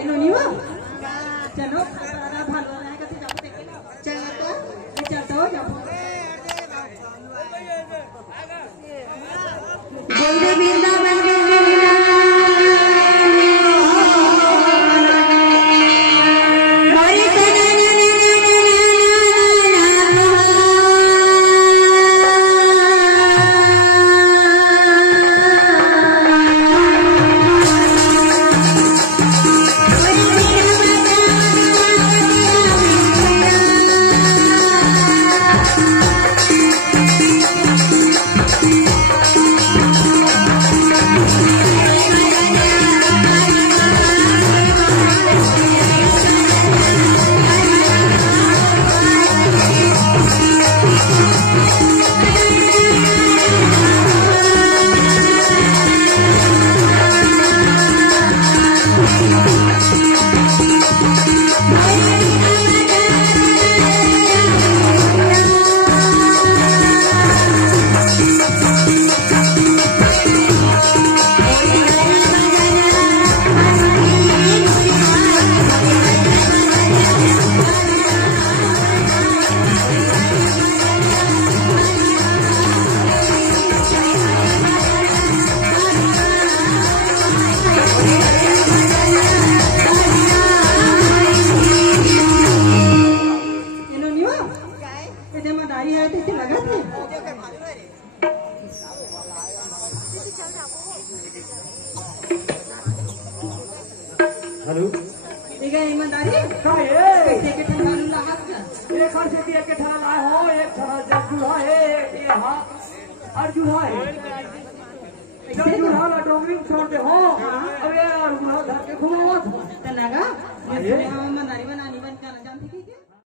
एनो निवा चलो सारा भालो है कति जाबो देखे चलता ये चलता हो जाबो बोले वृंदावन हेलो ठीक है ईमानदारी का है कैसे के ठंडा लगा हाथ एक खान से दिया के ठा लाए हो एक ठा जुड़ा है ये हां और जुड़ा है जब जुड़ा ला डोंगरी छोड़ दे हो अबे और जुड़ा धर के घुमावत तनागा ये